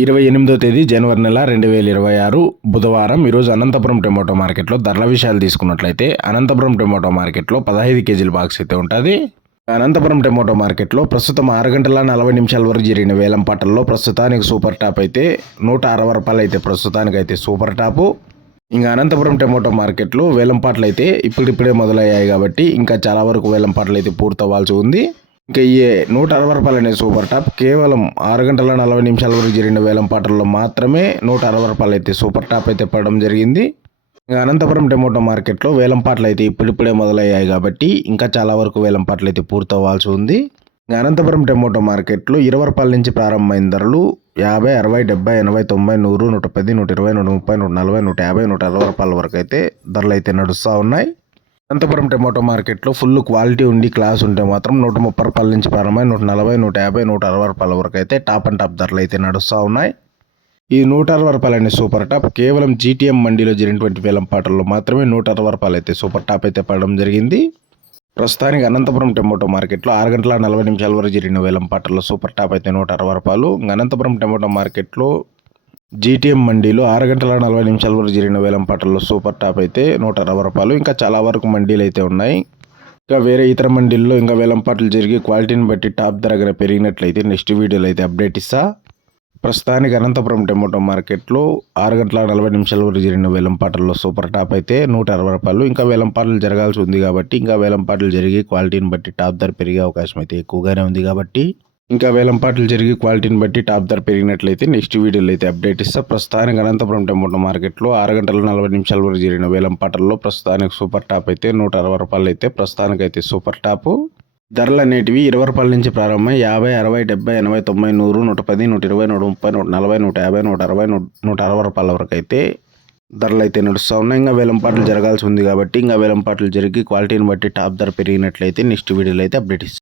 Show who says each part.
Speaker 1: ఇరవై ఎనిమిదో తేదీ జనవరి నెల రెండు వేల ఇరవై ఆరు బుధవారం. ఈరోజు అనంతపురం టొమాటో మార్కెట్లో ధరల విషయాలు తీసుకున్నట్లయితే అనంతపురం టొమాటో మార్కెట్లో పదహైదు కేజీల బాక్స్ అయితే ఉంటుంది. అనంతపురం టొమాటో మార్కెట్లో ప్రస్తుతం ఆరు గంటల నలభై నిమిషాల వరకు జరిగిన వేలం పాటల్లో ప్రస్తుతానికి సూపర్ టాప్ అయితే నూట అరవై రూపాయలు అయితే ప్రస్తుతానికి అయితే సూపర్ టాపు. ఇంకా అనంతపురం టొమాటో మార్కెట్లో వేలం పాటలు అయితే ఇప్పుడిప్పుడే మొదలయ్యాయి కాబట్టి ఇంకా చాలా వరకు వేలం పాటలు అయితే పూర్తవ్వాల్సి ఉంది. ఇంకా ఈ నూట అరవై రూపాయలు అనే సూపర్ టాప్. కేవలం ఆరు గంటల నలభై నిమిషాల వరకు జరిగిన వేలం పాటల్లో మాత్రమే నూట అరవై రూపాయలు అయితే సూపర్ టాప్ అయితే పడడం జరిగింది. ఇంకా అనంతపురం టమోటో మార్కెట్లో వేలం పాటలు అయితే ఇప్పుడిప్పుడే మొదలయ్యాయి కాబట్టి ఇంకా చాలా వరకు వేలం పాటలు అయితే పూర్తవ్వాల్సి ఉంది. ఇంకా అనంతపురం టమోటో మార్కెట్లో ఇరవై రూపాయల నుంచి ప్రారంభమైన ధరలు యాభై అరవై డెబ్బై ఎనభై తొంభై నూరు నూట పది నూట ఇరవై నూట ముప్పై నూట నలభై నూట యాభై నూట అరవై రూపాయల వరకు అయితే ధరలు అయితే నడుస్తూ ఉన్నాయి. అనంతపురం టమాటో మార్కెట్లో ఫుల్ క్వాలిటీ ఉండి క్లాస్ ఉంటే మాత్రం నూట ముప్పై రూపాయల నుంచి ప్రారంభమై నూట నలభై నూట యాభై నూట అరవై రూపాయల వరకు అయితే టాప్ అండ్ టాప్ ధరలు అయితే నడుస్తూ ఉన్నాయి. ఈ నూట అరవై రూపాయలు అనే సూపర్ టాప్ కేవలం జీటీఎం మండీలో జరిగినటువంటి వేలం పాటల్లో మాత్రమే నూట అరవై రూపాయలు అయితే సూపర్ టాప్ అయితే పడడం జరిగింది. ప్రస్తుతానికి అనంతపురం టొమాటో మార్కెట్లో ఆరు గంటల నలభై నిమిషాల వరకు జరిగిన వేలం పాటల్లో సూపర్ టాప్ అయితే నూట అరవై రూపాయలు. అనంతపురం టొమాటో మార్కెట్లో జీటీఎం మండీలో ఆరు గంటల నలభై నిమిషాల వరకు జరిగిన వేలం పాటల్లో సూపర్ టాప్ అయితే నూట అరవై రూపాయలు. ఇంకా చాలా వరకు మండీలు అయితే ఉన్నాయి. ఇంకా వేరే ఇతర మండీల్లో ఇంకా వేలం పాటలు జరిగి క్వాలిటీని బట్టి టాప్ ధర దగ్గర పెరిగినట్లయితే నెక్స్ట్ వీడియోలో అయితే అప్డేట్ ఇస్తా. ప్రస్తుతానికి అనంతపురం టొమాటో మార్కెట్లో ఆరు గంటల నలభై నిమిషాల వరకు జరిగిన వేలం పాటల్లో సూపర్ టాప్ అయితే నూట అరవై రూపాయలు. ఇంకా వేలం పాటలు జరగాల్సి ఉంది కాబట్టి ఇంకా వేలం పాటలు జరిగి క్వాలిటీని బట్టి టాప్ ధర పెరిగే అవకాశం అయితే ఎక్కువగానే ఉంది కాబట్టి ఇంకా వేలం పాటలు జరిగి క్వాలిటీని బట్టి టాప్ ధర పెరిగినట్లయితే నెక్స్ట్ వీడియోలో అయితే అప్డేట్ ఇస్తా. ప్రస్తుతానికి అనంతపురం టొమాటో మార్కెట్లో ఆరు గంటల నలభై నిమిషాల వరకు జరిగిన వేలం పాటల్లో ప్రస్తుతానికి సూపర్ టాప్ అయితే నూట అరవై రూపాయలు అయితే ప్రస్తుతానికి అయితే సూపర్ టాపు. ధరలు అనేటివి ఇరవై రూపాయల నుంచి ప్రారంభమై యాభై అరవై డెబ్బై ఎనభై తొంభై నూరు నూట పది నూట ఇరవై నూట ముప్పై నూట నలభై నూట యాభై నూట అరవై నూట నూట అరవై రూపాయల వరకు అయితే ధరలు అయితే నడుస్తూ ఉన్నాయి. ఇంకా వేలం పాటలు జరగాల్సి ఉంది కాబట్టి ఇంకా వేలం పాటలు జరిగి క్వాలిటీని బట్టి టాప్ ధర పెరిగినట్లయితే నెక్స్ట్ వీడియోలో అయితే అప్డేట్ ఇస్తాను